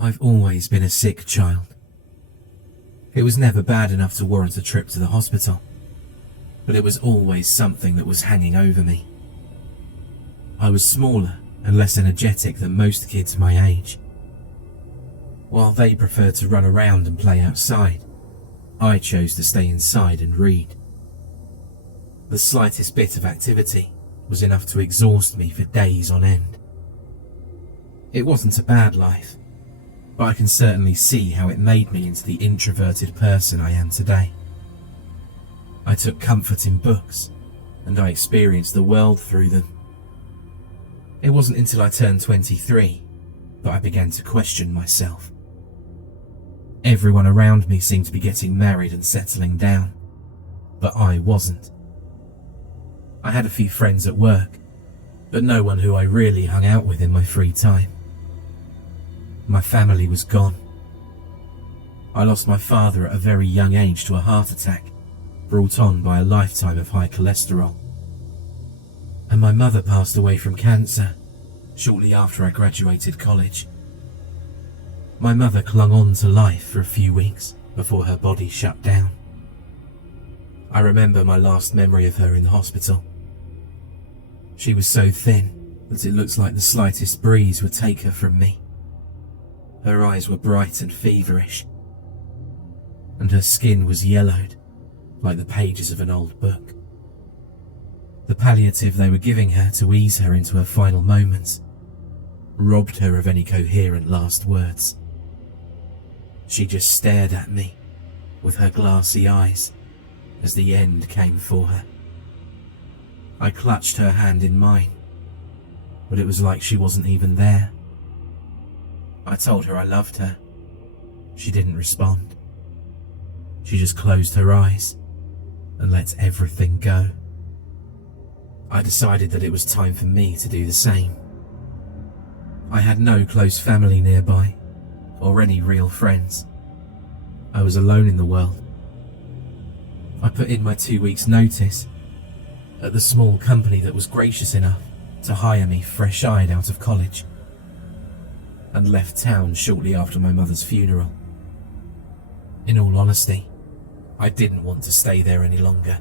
I've always been a sick child. It was never bad enough to warrant a trip to the hospital, but it was always something that was hanging over me. I was smaller and less energetic than most kids my age. While they preferred to run around and play outside, I chose to stay inside and read. The slightest bit of activity was enough to exhaust me for days on end. It wasn't a bad life, but I can certainly see how it made me into the introverted person I am today. I took comfort in books, and I experienced the world through them. It wasn't until I turned 23 that I began to question myself. Everyone around me seemed to be getting married and settling down, but I wasn't. I had a few friends at work, but no one who I really hung out with in my free time. My family was gone. I lost my father at a very young age to a heart attack, brought on by a lifetime of high cholesterol. And my mother passed away from cancer shortly after I graduated college. My mother clung on to life for a few weeks before her body shut down. I remember my last memory of her in the hospital. She was so thin that it looked like the slightest breeze would take her from me. Her eyes were bright and feverish, and her skin was yellowed like the pages of an old book. The palliative they were giving her to ease her into her final moments robbed her of any coherent last words. She just stared at me with her glassy eyes as the end came for her. I clutched her hand in mine, but it was like she wasn't even there. I told her I loved her. She didn't respond. She just closed her eyes and let everything go. I decided that it was time for me to do the same. I had no close family nearby, or any real friends. I was alone in the world. I put in my 2 weeks' notice at the small company that was gracious enough to hire me fresh-eyed out of college, and left town shortly after my mother's funeral. In all honesty, I didn't want to stay there any longer.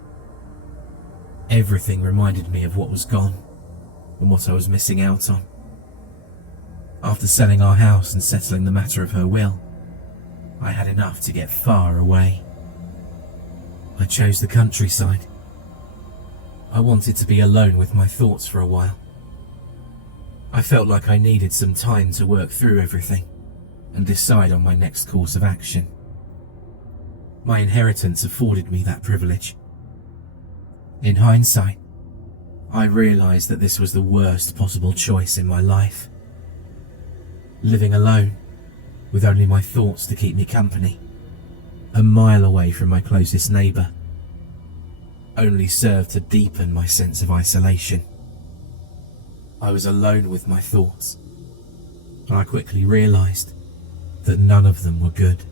Everything reminded me of what was gone and what I was missing out on. After selling our house and settling the matter of her will, I had enough to get far away. I chose the countryside. I wanted to be alone with my thoughts for a while. I felt like I needed some time to work through everything and decide on my next course of action. My inheritance afforded me that privilege. In hindsight, I realized that this was the worst possible choice in my life. Living alone, with only my thoughts to keep me company, a mile away from my closest neighbour, only served to deepen my sense of isolation. I was alone with my thoughts, and I quickly realized that none of them were good.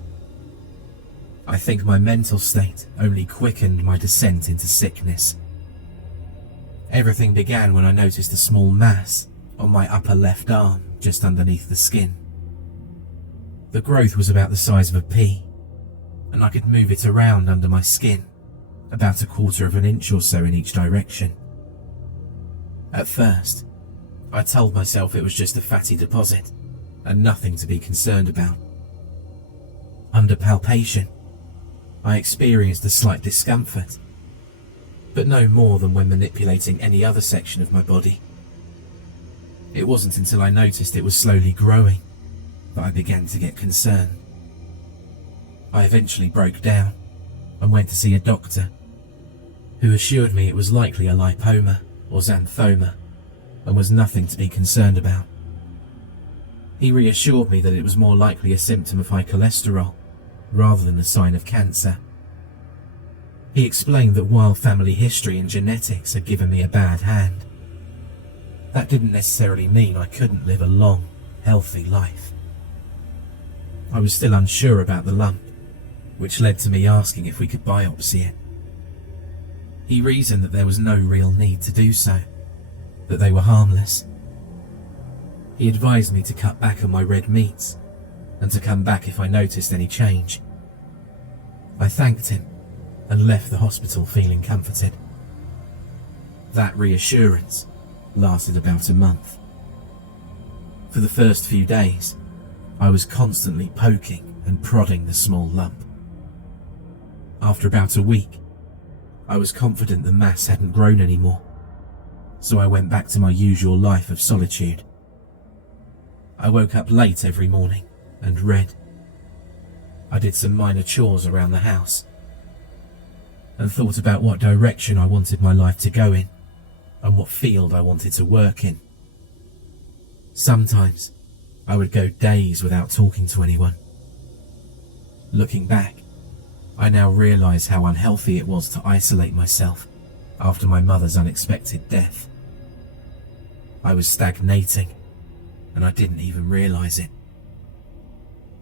I think my mental state only quickened my descent into sickness. Everything began when I noticed a small mass on my upper left arm just underneath the skin. The growth was about the size of a pea, and I could move it around under my skin, about 1/4 of an inch or so in each direction. At first, I told myself it was just a fatty deposit and nothing to be concerned about. Under palpation, I experienced a slight discomfort, but no more than when manipulating any other section of my body. It wasn't until I noticed it was slowly growing that I began to get concerned. I eventually broke down and went to see a doctor, who assured me it was likely a lipoma or xanthoma and was nothing to be concerned about. He reassured me that it was more likely a symptom of high cholesterol rather than a sign of cancer. He explained that while family history and genetics had given me a bad hand, that didn't necessarily mean I couldn't live a long, healthy life. I was still unsure about the lump, which led to me asking if we could biopsy it. He reasoned that there was no real need to do so, that they were harmless. He advised me to cut back on my red meats and to come back if I noticed any change. I thanked him and left the hospital feeling comforted. That reassurance lasted about a month. For the first few days, I was constantly poking and prodding the small lump. After about a week, I was confident the mass hadn't grown anymore, so I went back to my usual life of solitude. I woke up late every morning and read. I did some minor chores around the house and thought about what direction I wanted my life to go in and what field I wanted to work in. Sometimes I would go days without talking to anyone. Looking back, I now realize how unhealthy it was to isolate myself after my mother's unexpected death. I was stagnating, and I didn't even realize it.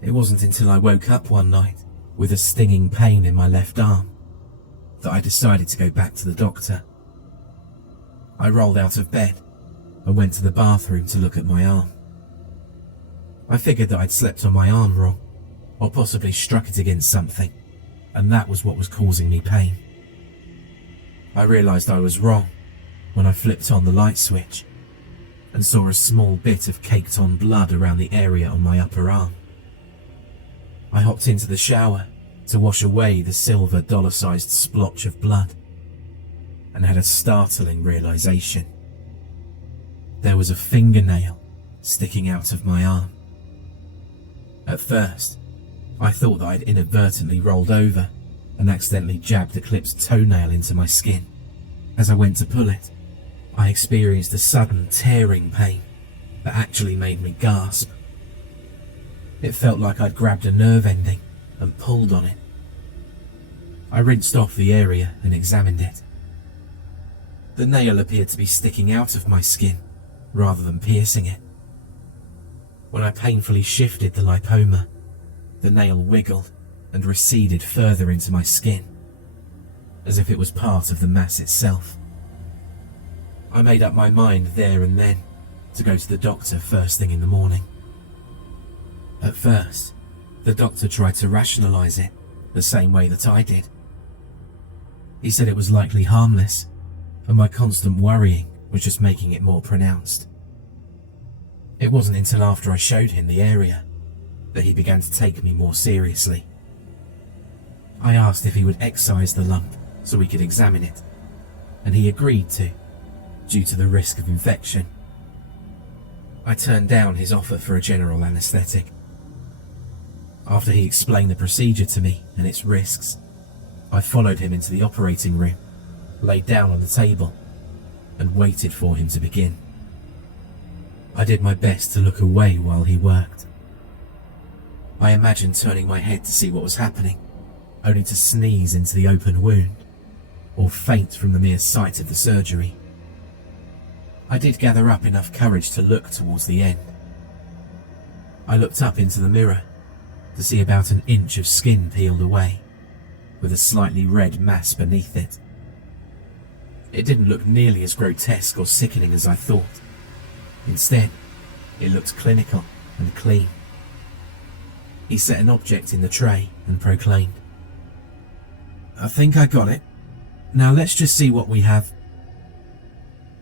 It wasn't until I woke up one night with a stinging pain in my left arm that I decided to go back to the doctor. I rolled out of bed and went to the bathroom to look at my arm. I figured that I'd slept on my arm wrong, or possibly struck it against something, and that was what was causing me pain. I realized I was wrong when I flipped on the light switch and saw a small bit of caked-on blood around the area on my upper arm. I hopped into the shower to wash away the silver dollar-sized splotch of blood and had a startling realization. There was a fingernail sticking out of my arm. At first, I thought that I'd inadvertently rolled over and accidentally jabbed a clipped toenail into my skin. As I went to pull it, I experienced a sudden tearing pain that actually made me gasp. It felt like I'd grabbed a nerve ending and pulled on it. I rinsed off the area and examined it. The nail appeared to be sticking out of my skin rather than piercing it. When I painfully shifted the lipoma, the nail wiggled and receded further into my skin, as if it was part of the mass itself. I made up my mind there and then to go to the doctor first thing in the morning. At first, the doctor tried to rationalize it the same way that I did. He said it was likely harmless, and my constant worrying was just making it more pronounced. It wasn't until after I showed him the area that he began to take me more seriously. I asked if he would excise the lump so we could examine it, and he agreed to, due to the risk of infection. I turned down his offer for a general anaesthetic. After he explained the procedure to me and its risks, I followed him into the operating room, laid down on the table, and waited for him to begin. I did my best to look away while he worked. I imagined turning my head to see what was happening, only to sneeze into the open wound, or faint from the mere sight of the surgery. I did gather up enough courage to look towards the end. I looked up into the mirror to see about an inch of skin peeled away, with a slightly red mass beneath it. It didn't look nearly as grotesque or sickening as I thought. Instead, it looked clinical and clean. He set an object in the tray and proclaimed, "I think I got it. Now let's just see what we have."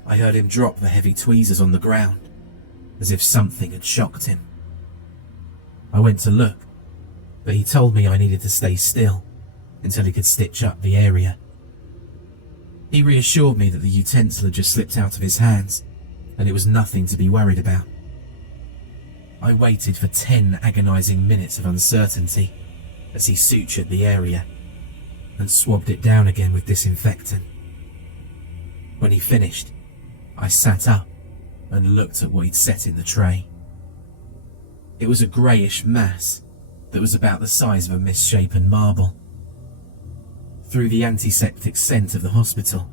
I heard him drop the heavy tweezers on the ground, as if something had shocked him. I went to look, but he told me I needed to stay still until he could stitch up the area. He reassured me that the utensil had just slipped out of his hands, and it was nothing to be worried about. I waited for 10 agonizing minutes of uncertainty as he sutured the area and swabbed it down again with disinfectant. When he finished, I sat up and looked at what he'd set in the tray. It was a greyish mass that was about the size of a misshapen marble. Through the antiseptic scent of the hospital,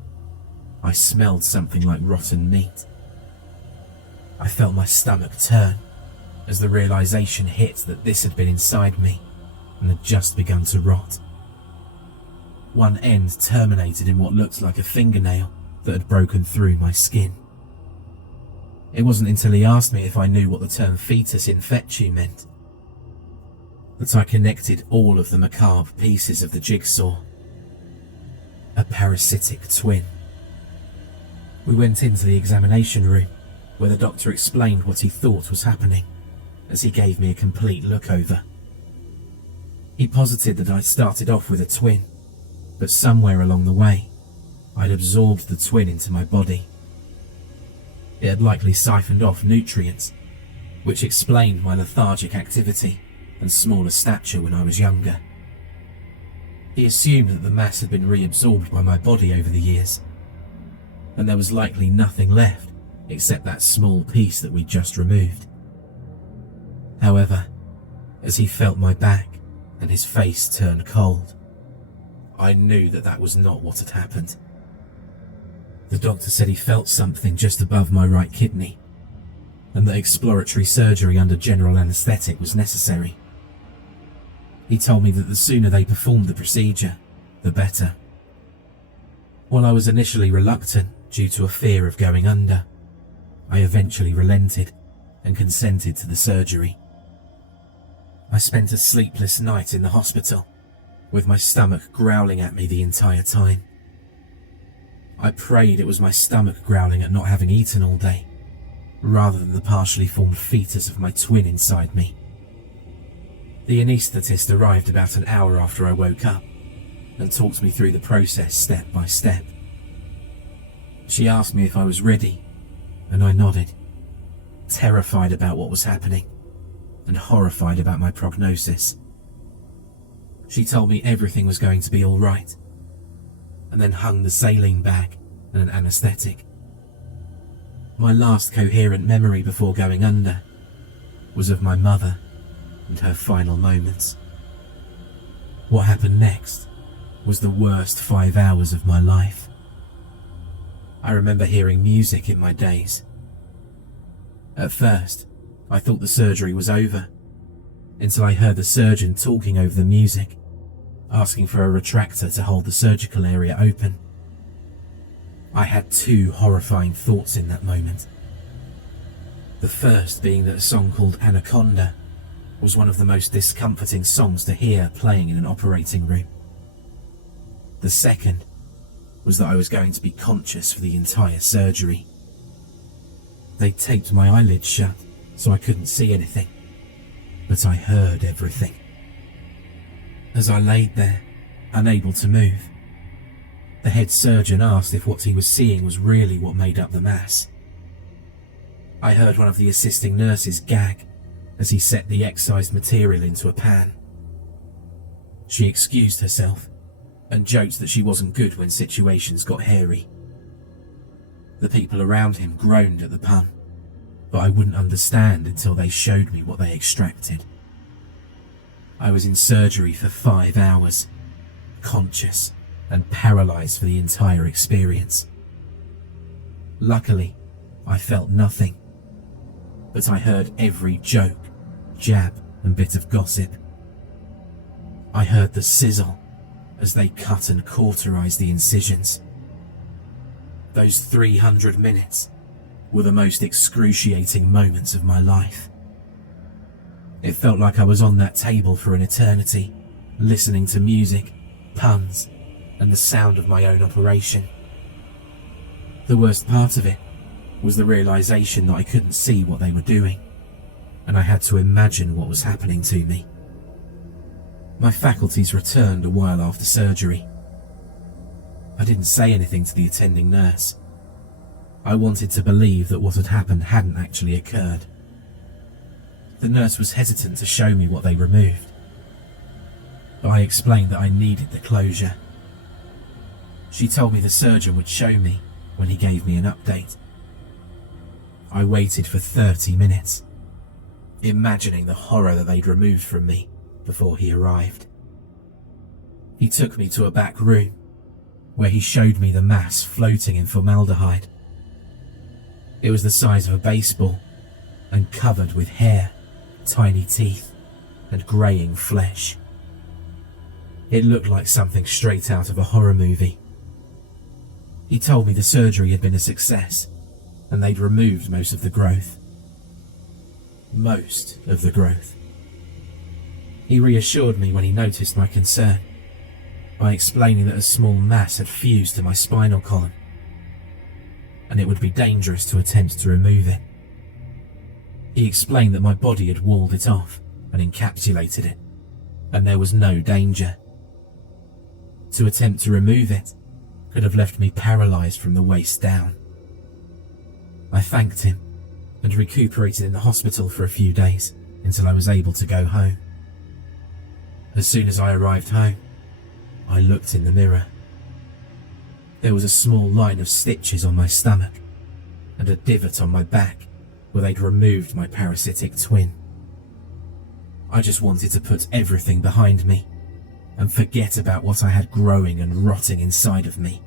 I smelled something like rotten meat. I felt my stomach turn as the realization hit that this had been inside me and had just begun to rot. One end terminated in what looked like a fingernail that had broken through my skin. It wasn't until he asked me if I knew what the term fetus in fectu meant that I connected all of the macabre pieces of the jigsaw. A parasitic twin. We went into the examination room, where the doctor explained what he thought was happening, as he gave me a complete look over. He posited that I'd started off with a twin, but somewhere along the way, I'd absorbed the twin into my body. It had likely siphoned off nutrients, which explained my lethargic activity and smaller stature when I was younger. He assumed that the mass had been reabsorbed by my body over the years, and there was likely nothing left except that small piece that we'd just removed. However, as he felt my back and his face turned cold, I knew that that was not what had happened. The doctor said he felt something just above my right kidney, and that exploratory surgery under general anaesthetic was necessary. He told me that the sooner they performed the procedure, the better. While I was initially reluctant due to a fear of going under, I eventually relented and consented to the surgery. I spent a sleepless night in the hospital, with my stomach growling at me the entire time. I prayed it was my stomach growling at not having eaten all day, rather than the partially formed fetus of my twin inside me. The anaesthetist arrived about an hour after I woke up and talked me through the process step by step. She asked me if I was ready, and I nodded, terrified about what was happening and horrified about my prognosis. She told me everything was going to be all right, and then hung the saline bag and an anaesthetic. My last coherent memory before going under was of my mother and her final moments. What happened next was the worst 5 hours of my life. I remember hearing music in my daze. At first, I thought the surgery was over, until I heard the surgeon talking over the music, asking for a retractor to hold the surgical area open. I had two horrifying thoughts in that moment. The first being that a song called Anaconda was one of the most discomforting songs to hear playing in an operating room. The second was that I was going to be conscious for the entire surgery. They taped my eyelids shut so I couldn't see anything, but I heard everything. As I laid there, unable to move, the head surgeon asked if what he was seeing was really what made up the mass. I heard one of the assisting nurses gag as he set the excised material into a pan. She excused herself and joked that she wasn't good when situations got hairy. The people around him groaned at the pun, but I wouldn't understand until they showed me what they extracted. I was in surgery for 5 hours, conscious and paralysed for the entire experience. Luckily, I felt nothing, but I heard every joke, jab and bit of gossip. I heard the sizzle as they cut and cauterised the incisions. Those 300 minutes were the most excruciating moments of my life. It felt like I was on that table for an eternity, listening to music, puns, and the sound of my own operation. The worst part of it was the realisation that I couldn't see what they were doing, and I had to imagine what was happening to me. My faculties returned a while after surgery. I didn't say anything to the attending nurse. I wanted to believe that what had happened hadn't actually occurred. The nurse was hesitant to show me what they removed, but I explained that I needed the closure. She told me the surgeon would show me when he gave me an update. I waited for 30 minutes, imagining the horror that they'd removed from me before he arrived. He took me to a back room, where he showed me the mass floating in formaldehyde. It was the size of a baseball and covered with hair, tiny teeth, and greying flesh. It looked like something straight out of a horror movie. He told me the surgery had been a success, and they'd removed most of the growth. Most of the growth. He reassured me when he noticed my concern by explaining that a small mass had fused to my spinal column, and it would be dangerous to attempt to remove it. He explained that my body had walled it off and encapsulated it, and there was no danger. To attempt to remove it could have left me paralysed from the waist down. I thanked him and recuperated in the hospital for a few days until I was able to go home. As soon as I arrived home, I looked in the mirror. There was a small line of stitches on my stomach and a divot on my back where they'd removed my parasitic twin. I just wanted to put everything behind me and forget about what I had growing and rotting inside of me.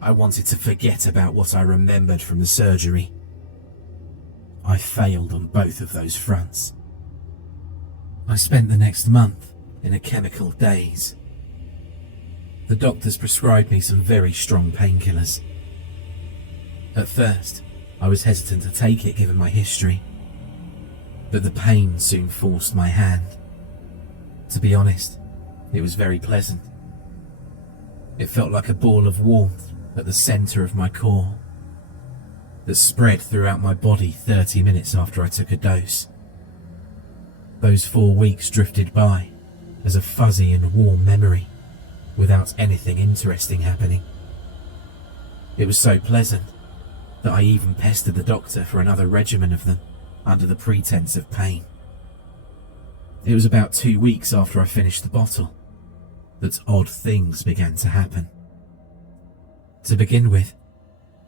I wanted to forget about what I remembered from the surgery. I failed on both of those fronts. I spent the next month in a chemical daze. The doctors prescribed me some very strong painkillers. At first, I was hesitant to take it given my history, but the pain soon forced my hand. To be honest, it was very pleasant. It felt like a ball of warmth at the centre of my core that spread throughout my body 30 minutes after I took a dose. Those 4 weeks drifted by as a fuzzy and warm memory without anything interesting happening. It was so pleasant that I even pestered the doctor for another regimen of them under the pretense of pain. It was about 2 weeks after I finished the bottle that odd things began to happen. To begin with,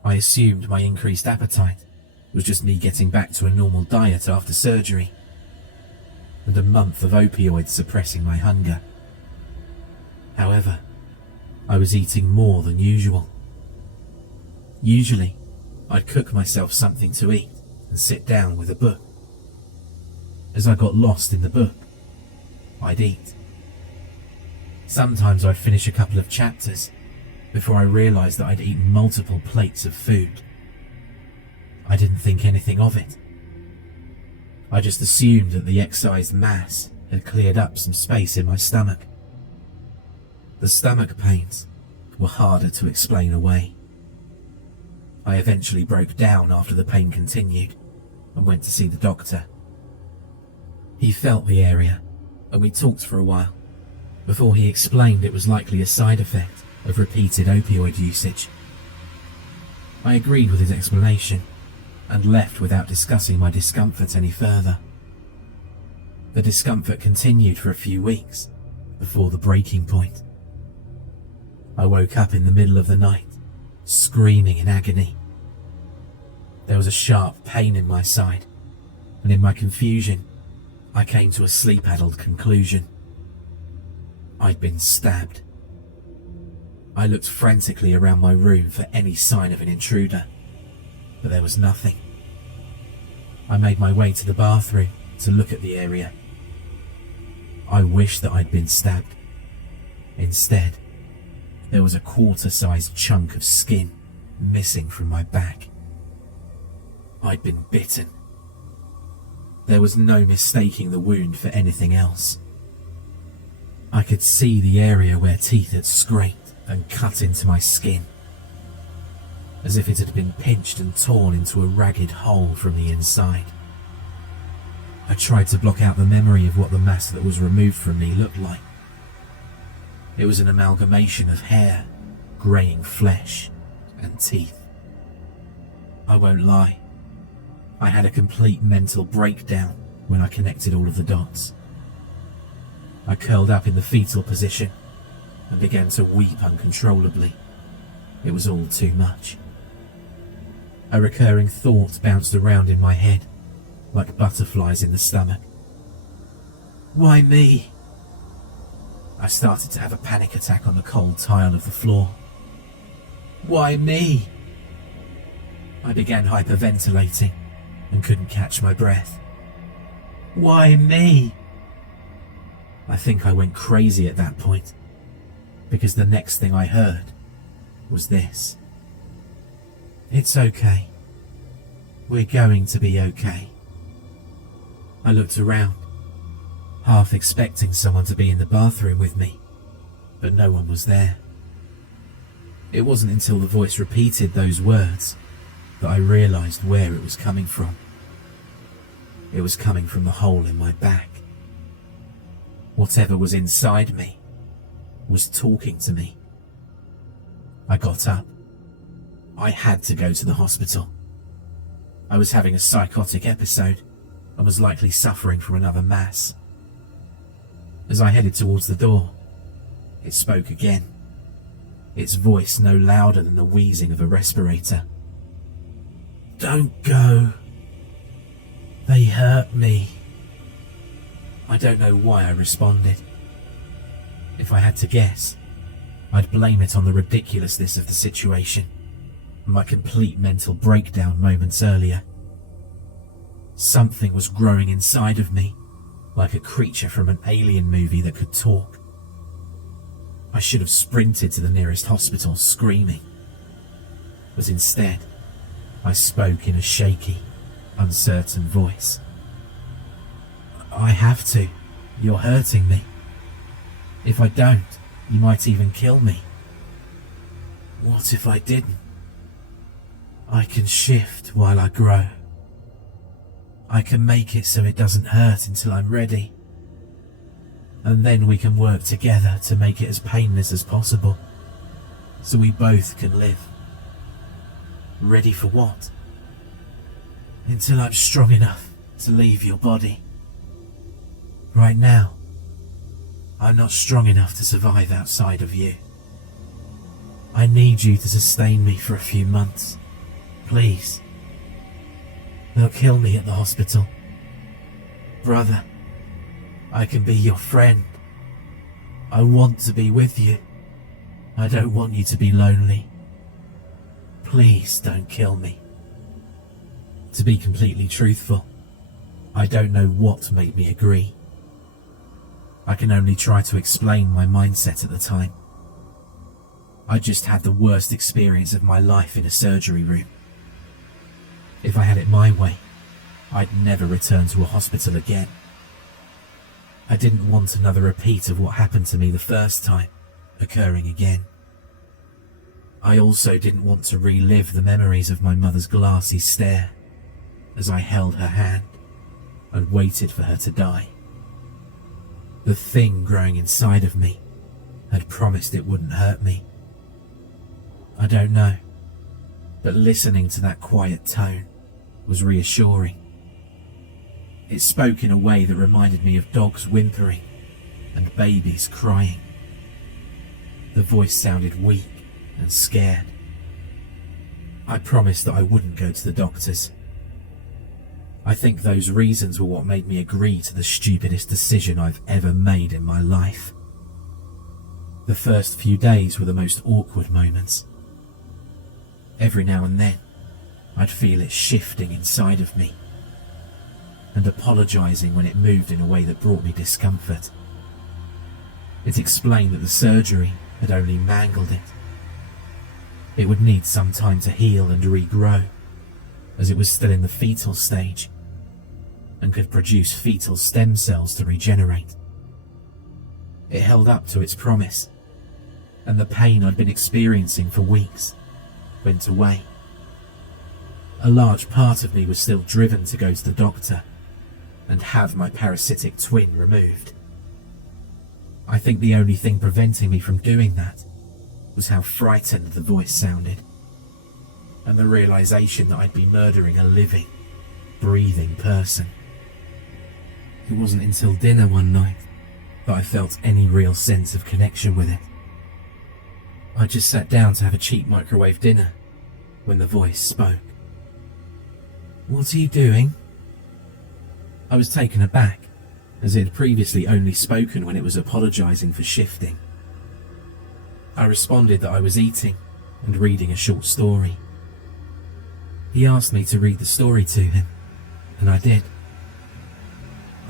I assumed my increased appetite was just me getting back to a normal diet after surgery, and a month of opioids suppressing my hunger. However, I was eating more than usual. Usually, I'd cook myself something to eat and sit down with a book. As I got lost in the book, I'd eat. Sometimes I'd finish a couple of chapters before I realised that I'd eaten multiple plates of food. I didn't think anything of it. I just assumed that the excised mass had cleared up some space in my stomach. The stomach pains were harder to explain away. I eventually broke down after the pain continued and went to see the doctor. He felt the area and we talked for a while before he explained it was likely a side effect of repeated opioid usage. I agreed with his explanation and left without discussing my discomfort any further. The discomfort continued for a few weeks before the breaking point. I woke up in the middle of the night, screaming in agony. There was a sharp pain in my side, and in my confusion, I came to a sleep-addled conclusion. I'd been stabbed. I looked frantically around my room for any sign of an intruder, but there was nothing. I made my way to the bathroom to look at the area. I wished that I'd been stabbed. Instead, there was a quarter-sized chunk of skin missing from my back. I'd been bitten. There was no mistaking the wound for anything else. I could see the area where teeth had scraped and cut into my skin, as if it had been pinched and torn into a ragged hole from the inside. I tried to block out the memory of what the mass that was removed from me looked like. It was an amalgamation of hair, greying flesh, and teeth. I won't lie, I had a complete mental breakdown when I connected all of the dots. I curled up in the fetal position and began to weep uncontrollably. It was all too much. A recurring thought bounced around in my head, like butterflies in the stomach. Why me? I started to have a panic attack on the cold tile of the floor. Why me? I began hyperventilating and couldn't catch my breath. Why me? I think I went crazy at that point, because the next thing I heard was this. It's okay. We're going to be okay. I looked around, half expecting someone to be in the bathroom with me, but no one was there. It wasn't until the voice repeated those words that I realized where it was coming from. It was coming from the hole in my back. Whatever was inside me was talking to me. I got up. I had to go to the hospital. I was having a psychotic episode and was likely suffering from another mass. As I headed towards the door, it spoke again, its voice no louder than the wheezing of a respirator. "Don't go. They hurt me." I don't know why I responded. If I had to guess, I'd blame it on the ridiculousness of the situation and my complete mental breakdown moments earlier. Something was growing inside of me, like a creature from an alien movie that could talk. I should have sprinted to the nearest hospital screaming, but instead, I spoke in a shaky, uncertain voice. "I have to. You're hurting me. If I don't, you might even kill me." "What if I didn't? I can shift while I grow. I can make it so it doesn't hurt until I'm ready. And then we can work together to make it as painless as possible, so we both can live." "Ready for what?" "Until I'm strong enough to leave your body. Right now, I'm not strong enough to survive outside of you. I need you to sustain me for a few months. Please. They'll kill me at the hospital. Brother, I can be your friend. I want to be with you. I don't want you to be lonely. Please don't kill me." To be completely truthful, I don't know what made me agree. I can only try to explain my mindset at the time. I just had the worst experience of my life in a surgery room. If I had it my way, I'd never return to a hospital again. I didn't want another repeat of what happened to me the first time occurring again. I also didn't want to relive the memories of my mother's glassy stare as I held her hand and waited for her to die. The thing growing inside of me had promised it wouldn't hurt me. I don't know, but listening to that quiet tone was reassuring. It spoke in a way that reminded me of dogs whimpering and babies crying. The voice sounded weak and scared. I promised that I wouldn't go to the doctors. I think those reasons were what made me agree to the stupidest decision I've ever made in my life. The first few days were the most awkward moments. Every now and then, I'd feel it shifting inside of me and apologising when it moved in a way that brought me discomfort. It explained that the surgery had only mangled it. It would need some time to heal and regrow, as it was still in the fetal stage and could produce fetal stem cells to regenerate. It held up to its promise, and the pain I'd been experiencing for weeks went away. A large part of me was still driven to go to the doctor and have my parasitic twin removed. I think the only thing preventing me from doing that was how frightened the voice sounded, and the realization that I'd be murdering a living, breathing person. It wasn't until dinner one night that I felt any real sense of connection with it. I just sat down to have a cheap microwave dinner when the voice spoke. "What are you doing?" I was taken aback, as it had previously only spoken when it was apologising for shifting. I responded that I was eating and reading a short story. He asked me to read the story to him, and I did.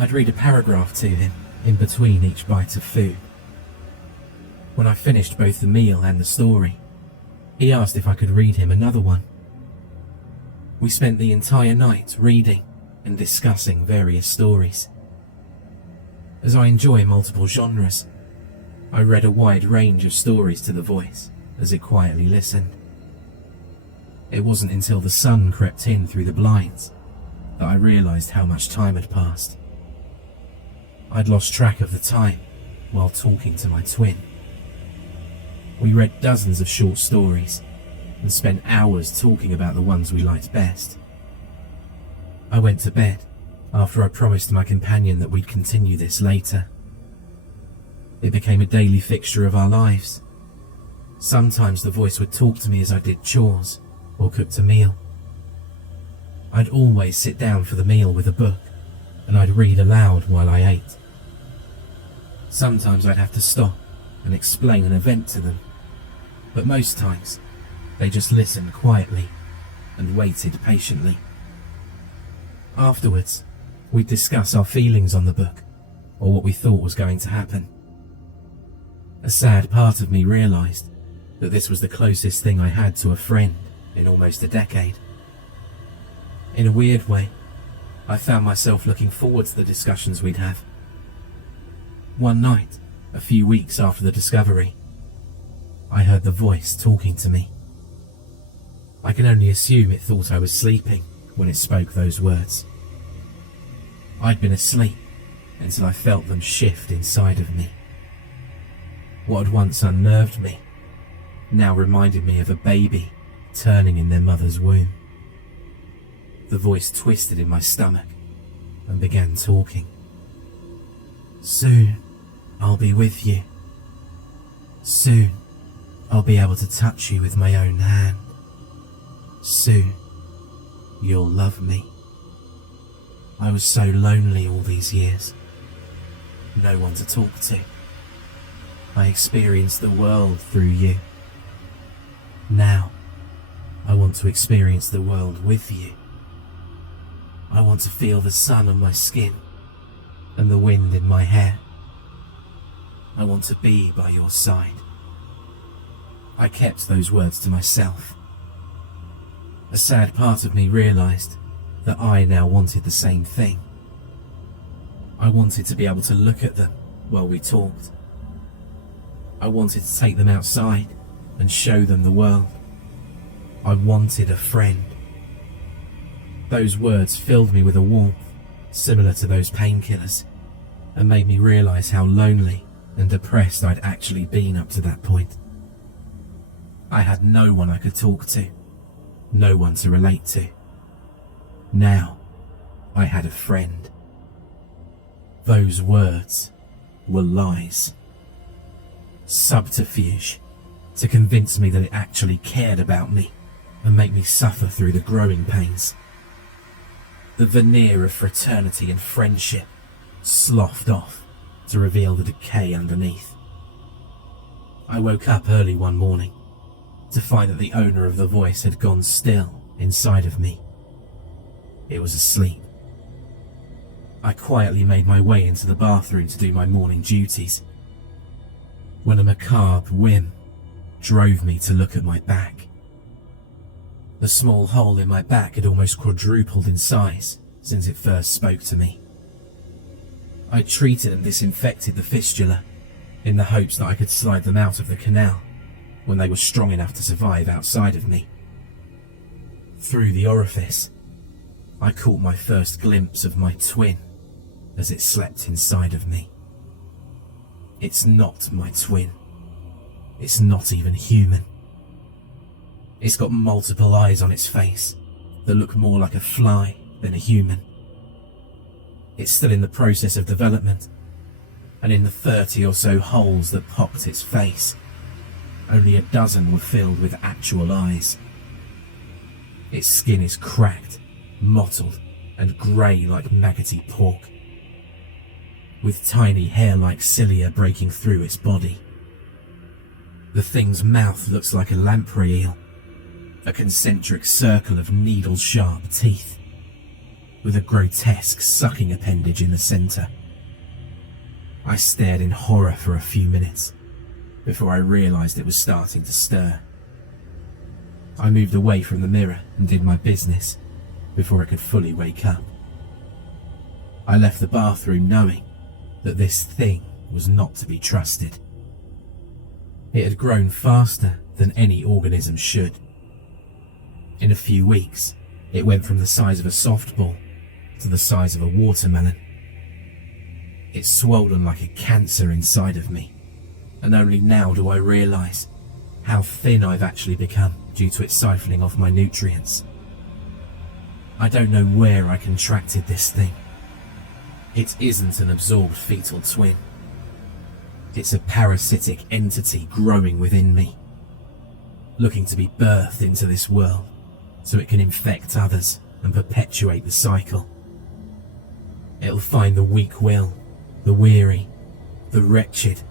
I'd read a paragraph to him in between each bite of food. When I finished both the meal and the story, he asked if I could read him another one. We spent the entire night reading and discussing various stories. As I enjoy multiple genres, I read a wide range of stories to the voice as it quietly listened. It wasn't until the sun crept in through the blinds that I realized how much time had passed. I'd lost track of the time while talking to my twin. We read dozens of short stories and spent hours talking about the ones we liked best. I went to bed after I promised my companion that we'd continue this later. It became a daily fixture of our lives. Sometimes the voice would talk to me as I did chores or cooked a meal. I'd always sit down for the meal with a book, and I'd read aloud while I ate. Sometimes I'd have to stop and explain an event to them, but most times they just listened quietly and waited patiently. Afterwards, we'd discuss our feelings on the book or what we thought was going to happen. A sad part of me realized that this was the closest thing I had to a friend in almost a decade. In a weird way, I found myself looking forward to the discussions we'd have. One night, a few weeks after the discovery, I heard the voice talking to me. I can only assume it thought I was sleeping when it spoke those words. I'd been asleep until I felt them shift inside of me. What had once unnerved me now reminded me of a baby turning in their mother's womb. The voice twisted in my stomach and began talking. Soon, I'll be with you. Soon, I'll be able to touch you with my own hand. Soon, you'll love me. I was so lonely all these years. No one to talk to. I experienced the world through you. Now, I want to experience the world with you. I want to feel the sun on my skin and the wind in my hair. I want to be by your side. I kept those words to myself. A sad part of me realized that I now wanted the same thing. I wanted to be able to look at them while we talked. I wanted to take them outside and show them the world. I wanted a friend. Those words filled me with a warmth similar to those painkillers and made me realize how lonely and depressed I'd actually been up to that point. I had no one I could talk to, no one to relate to. Now, I had a friend. Those words were lies. Subterfuge to convince me that it actually cared about me and make me suffer through the growing pains. The veneer of fraternity and friendship sloughed off to reveal the decay underneath. I woke up early one morning to find that the owner of the voice had gone still inside of me. It was asleep. I quietly made my way into the bathroom to do my morning duties, when a macabre whim drove me to look at my back. The small hole in my back had almost quadrupled in size since it first spoke to me. I treated and disinfected the fistula in the hopes that I could slide them out of the canal when they were strong enough to survive outside of me. Through the orifice, I caught my first glimpse of my twin as it slept inside of me. It's not my twin. It's not even human. It's got multiple eyes on its face that look more like a fly than a human. It's still in the process of development, and in the 30 or so holes that pocked its face, only a dozen were filled with actual eyes. Its skin is cracked, mottled, and grey like maggoty pork, with tiny hair-like cilia breaking through its body. The thing's mouth looks like a lamprey eel, a concentric circle of needle-sharp teeth, with a grotesque sucking appendage in the centre. I stared in horror for a few minutes before I realised it was starting to stir. I moved away from the mirror and did my business before it could fully wake up. I left the bathroom knowing that this thing was not to be trusted. It had grown faster than any organism should. In a few weeks, it went from the size of a softball to the size of a watermelon. It's swollen like a cancer inside of me, and only now do I realise how thin I've actually become due to it siphoning off my nutrients. I don't know where I contracted this thing. It isn't an absorbed fetal twin. It's a parasitic entity growing within me, looking to be birthed into this world so it can infect others and perpetuate the cycle. It'll find the weak-willed, the weary, the wretched,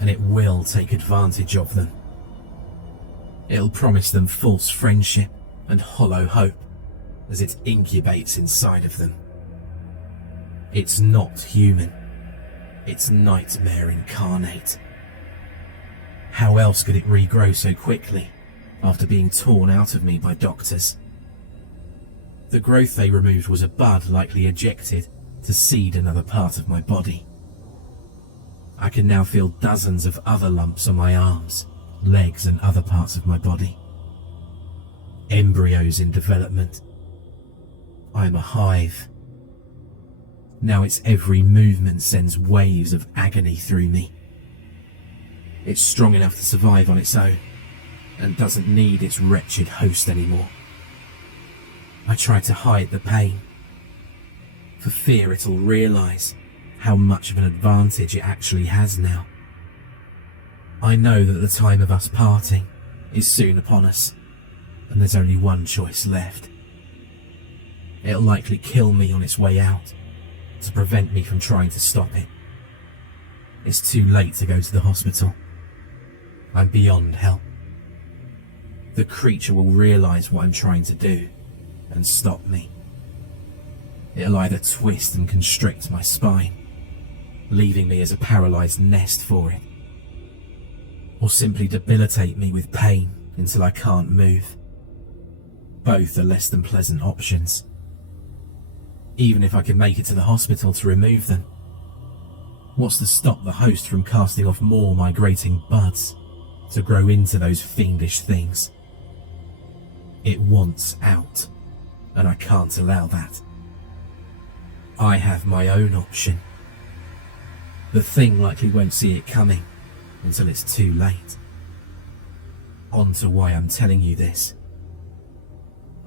and it will take advantage of them. It'll promise them false friendship and hollow hope as it incubates inside of them. It's not human. It's nightmare incarnate. How else could it regrow so quickly after being torn out of me by doctors? The growth they removed was a bud likely ejected to seed another part of my body. I can now feel dozens of other lumps on my arms, legs and other parts of my body. Embryos in development. I'm a hive. Now its every movement sends waves of agony through me. It's strong enough to survive on its own and doesn't need its wretched host anymore. I try to hide the pain, for fear it'll realise how much of an advantage it actually has now. I know that the time of us parting is soon upon us, and there's only one choice left. It'll likely kill me on its way out, to prevent me from trying to stop it. It's too late to go to the hospital. I'm beyond help. The creature will realise what I'm trying to do and stop me. It'll either twist and constrict my spine, leaving me as a paralysed nest for it, or simply debilitate me with pain until I can't move. Both are less than pleasant options. Even if I can make it to the hospital to remove them, what's to stop the host from casting off more migrating buds to grow into those fiendish things? It wants out, and I can't allow that. I have my own option. The thing likely won't see it coming until it's too late. On to why I'm telling you this.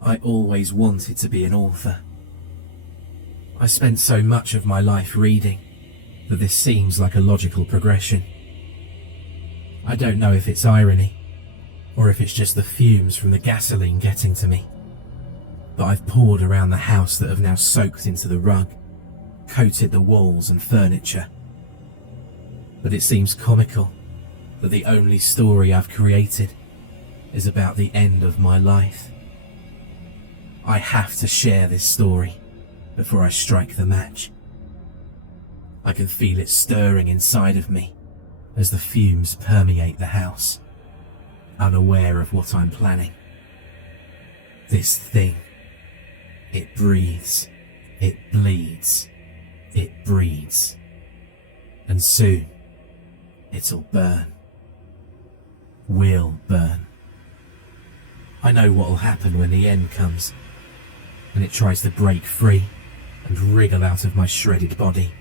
I always wanted to be an author. I spent so much of my life reading that this seems like a logical progression. I don't know if it's irony, or if it's just the fumes from the gasoline getting to me, but I've poured around the house that have now soaked into the rug, coated the walls and furniture. But it seems comical that the only story I've created is about the end of my life. I have to share this story before I strike the match. I can feel it stirring inside of me as the fumes permeate the house, unaware of what I'm planning. This thing, it breathes, it bleeds, it breeds, and soon it'll burn. We'll burn. I know what'll happen when the end comes, when it tries to break free and wriggle out of my shredded body.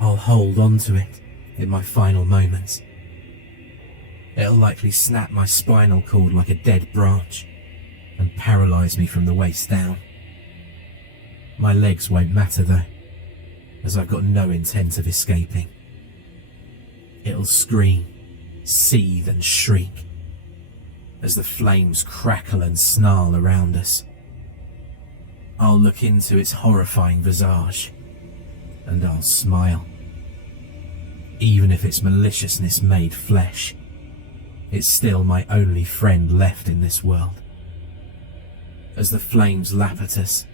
I'll hold on to it in my final moments. It'll likely snap my spinal cord like a dead branch and paralyse me from the waist down. My legs won't matter though, as I've got no intent of escaping. It'll scream, seethe and shriek as the flames crackle and snarl around us. I'll look into its horrifying visage, and I'll smile. Even if its maliciousness made flesh, it's still my only friend left in this world. As the flames lap at us,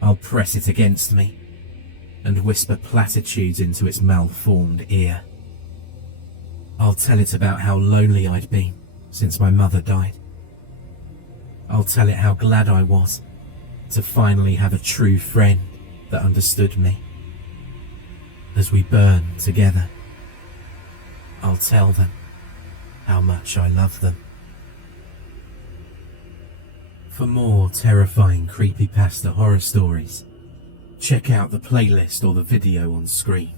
I'll press it against me and whisper platitudes into its malformed ear. I'll tell it about how lonely I'd been since my mother died. I'll tell it how glad I was to finally have a true friend that understood me. as we burn together. I'll tell them how much I love them. For more terrifying creepypasta horror stories, check out the playlist or the video on screen.